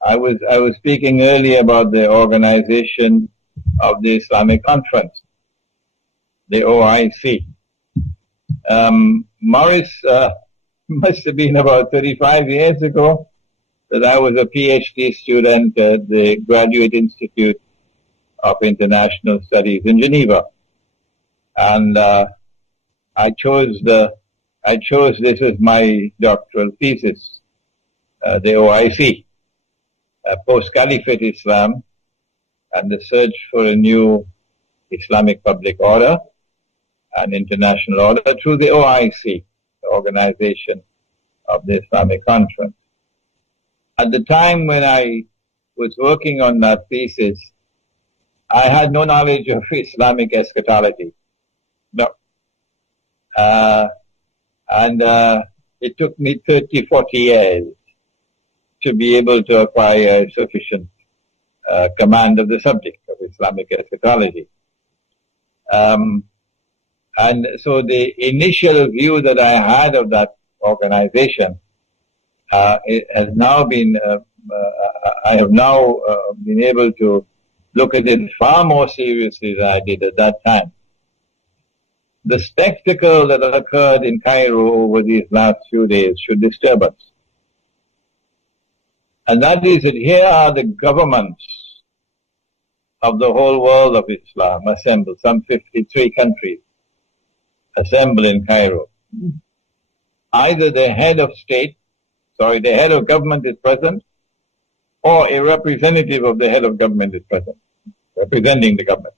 I was speaking earlier about the organization of the Islamic Conference, the OIC. Morris must have been about 35 years ago that I was a PhD student at the Graduate Institute of International Studies in Geneva, and I chose this as my doctoral thesis, the OIC, Post-Caliphate Islam and the Search for a New Islamic Public Order and International Order through the OIC, the Organization of the Islamic Conference. At the time when I was working on that thesis, I had no knowledge of Islamic eschatology. No. And it took me 30, 40 years to be able to acquire sufficient command of the subject of Islamic eschatology. And so the initial view that I had of that organization it has now been, I have now been able to look at it far more seriously than I did at that time. The spectacle that occurred in Cairo over these last few days should disturb us. And that is that here are the governments of the whole world of Islam assembled, some 53 countries assembled in Cairo. Either the head of government is present, or a representative of the head of government is present, representing the government.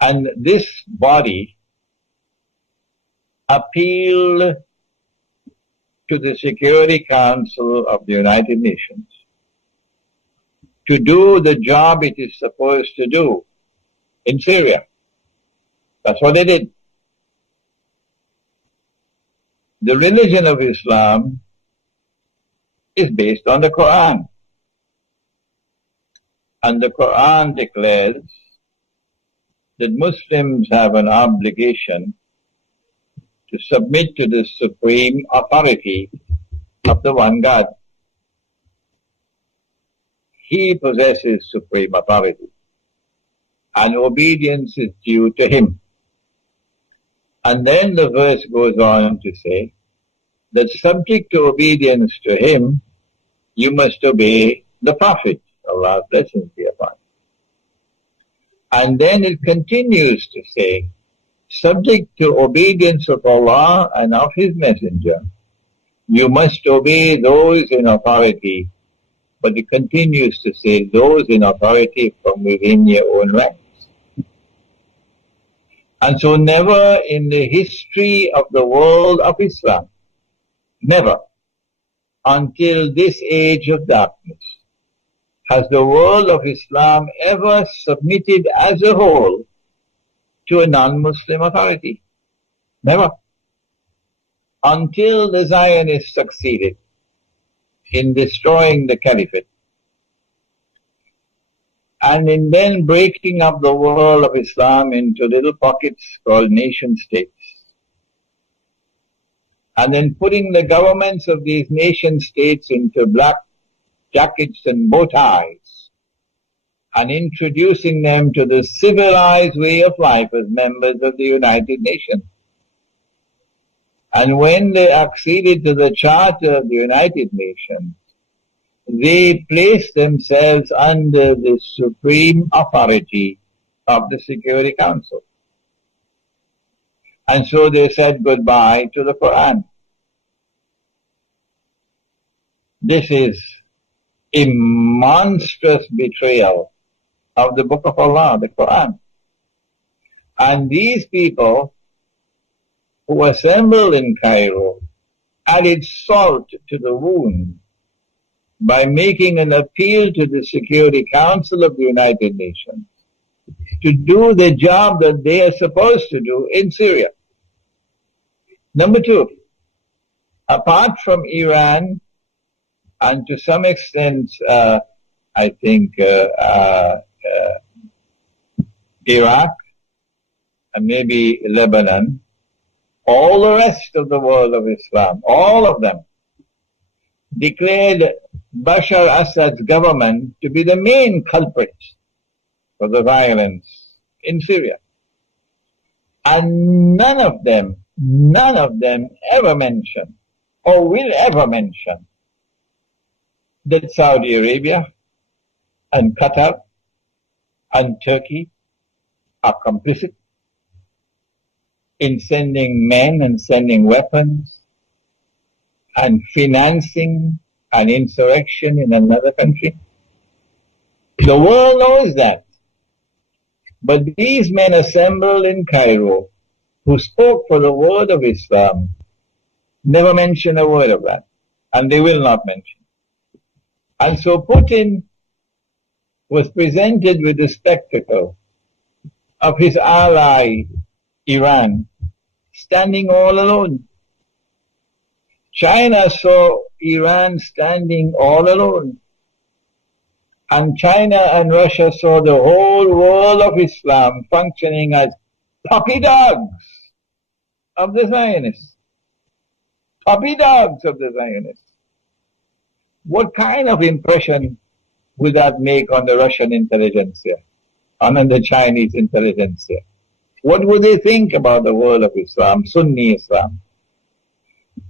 And this body appealed to the Security Council of the United Nations to do the job it is supposed to do in Syria. That's what they did. The religion of Islam is based on the Quran. And the Quran declares that Muslims have an obligation to submit to the supreme authority of the one God. He possesses supreme authority, and obedience is due to him. And then the verse goes on to say that subject to obedience to him, you must obey the Prophet, Allah's blessings be upon him. And then it continues to say, subject to obedience of Allah and of His Messenger, you must obey those in authority, but it continues to say those in authority from within your own ranks. And so never in the history of the world of Islam, never, until this age of darkness, has the world of Islam ever submitted as a whole to a non-Muslim authority? Never. Until the Zionists succeeded in destroying the caliphate and in then breaking up the world of Islam into little pockets called nation states, and then putting the governments of these nation states into black jackets and bow ties, and introducing them to the civilized way of life as members of the United Nations. And when they acceded to the Charter of the United Nations, they placed themselves under the supreme authority of the Security Council. And so they said goodbye to the Quran. This is a monstrous betrayal of the Book of Allah, the Quran. And these people who assembled in Cairo added salt to the wound by making an appeal to the Security Council of the United Nations to do the job that they are supposed to do in Syria. Number two, apart from Iran, and to some extent, I think, Iraq, and maybe Lebanon, all the rest of the world of Islam, all of them, declared Bashar al-Assad's government to be the main culprit for the violence in Syria. And none of them ever mention or will ever mention that Saudi Arabia and Qatar and Turkey are complicit in sending men and sending weapons and financing an insurrection in another country. The world knows that. But these men assembled in Cairo, who spoke for the word of Islam, never mention a word of that. And they will not mention. And so Putin was presented with the spectacle of his ally, Iran, standing all alone. China saw Iran standing all alone. And China and Russia saw the whole world of Islam functioning as puppy dogs of the Zionists. Puppy dogs of the Zionists. What kind of impression would that make on the Russian intelligentsia and on the Chinese intelligentsia? What would they think about the world of Islam, Sunni Islam?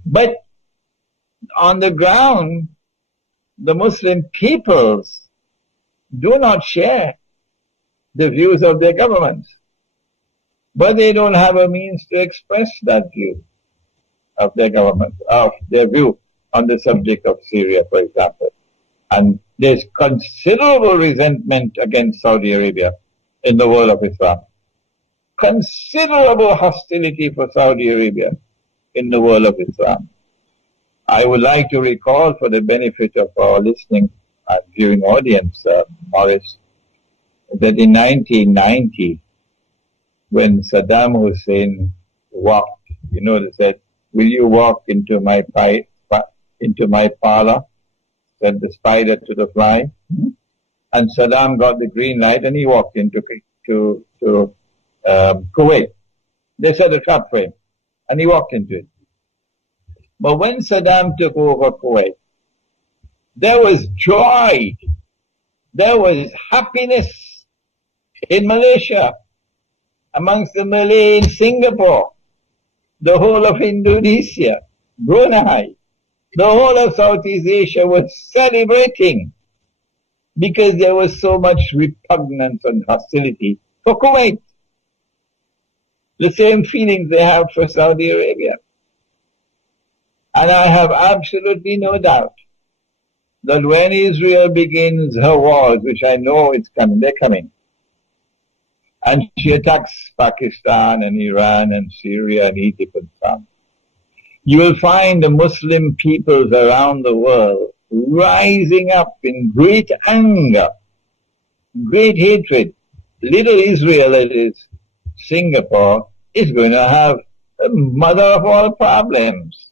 But on the ground, the Muslim peoples do not share the views of their governments. But they don't have a means to express that view of their government, of their view on the subject of Syria, for example. And there's considerable resentment against Saudi Arabia in the world of Islam. Considerable hostility for Saudi Arabia in the world of Islam. I would like to recall, for the benefit of our listening and viewing audience, Morris, that in 1990, when Saddam Hussein walked, they said, "Will you walk into my parlor?" Said the spider to the fly. And Saddam got the green light and he walked into Kuwait. They set a trap for him and he walked into it. But when Saddam took over Kuwait, there was joy, there was happiness in Malaysia, amongst the Malay in Singapore, the whole of Indonesia, Brunei, the whole of Southeast Asia was celebrating because there was so much repugnance and hostility for Kuwait. The same feelings they have for Saudi Arabia. And I have absolutely no doubt that when Israel begins her wars, which I know it's coming, they're coming, and she attacks Pakistan and Iran and Syria and Egypt and so on, you will find the Muslim peoples around the world rising up in great anger, great hatred. Little Israel, that is Singapore, is going to have the mother of all problems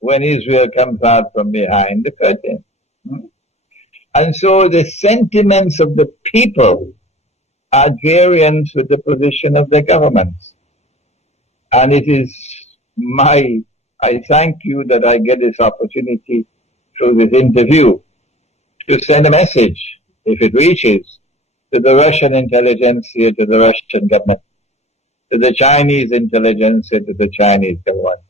when Israel comes out from behind the curtain. And so the sentiments of the people are at variance with the position of the governments. And it is I thank you that I get this opportunity through this interview to send a message, if it reaches, to the Russian intelligentsia, to the Russian government, to the Chinese intelligentsia, to the Chinese government.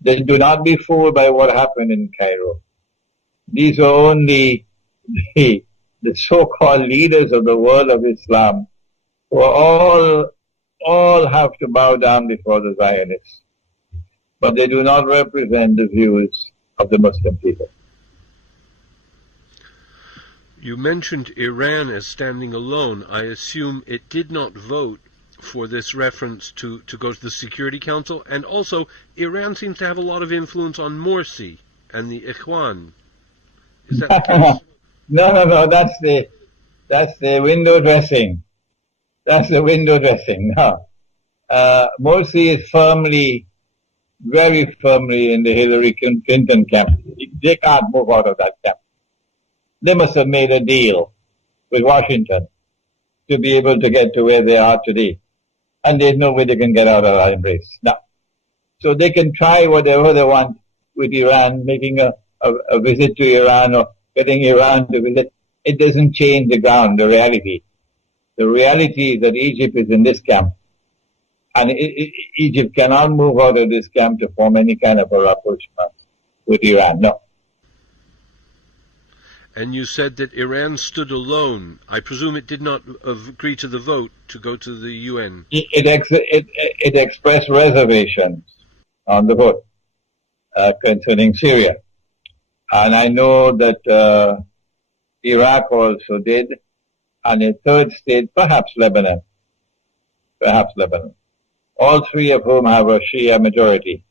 Then do not be fooled by what happened in Cairo. These are only the so-called leaders of the world of Islam who are all have to bow down before the Zionists. But they do not represent the views of the Muslim people. You mentioned Iran as standing alone. I assume it did not vote for this reference to go to the Security Council, and also Iran seems to have a lot of influence on Morsi and the Ikhwan. Is that the case? No, that's the window dressing. That's the window dressing. No. Morsi is very firmly in the Hillary Clinton camp. They can't move out of that camp. They must have made a deal with Washington to be able to get to where they are today. And there's no way they can get out of that embrace. No. So they can try whatever they want with Iran, making a visit to Iran getting Iran to visit, it doesn't change the ground, the reality. The reality is that Egypt is in this camp. And Egypt cannot move out of this camp to form any kind of a rapprochement with Iran. No. And you said that Iran stood alone. I presume it did not agree to the vote to go to the UN. It expressed reservations on the vote concerning Syria. And I know that Iraq also did, and a third state, perhaps Lebanon. All three of whom have a Shia majority.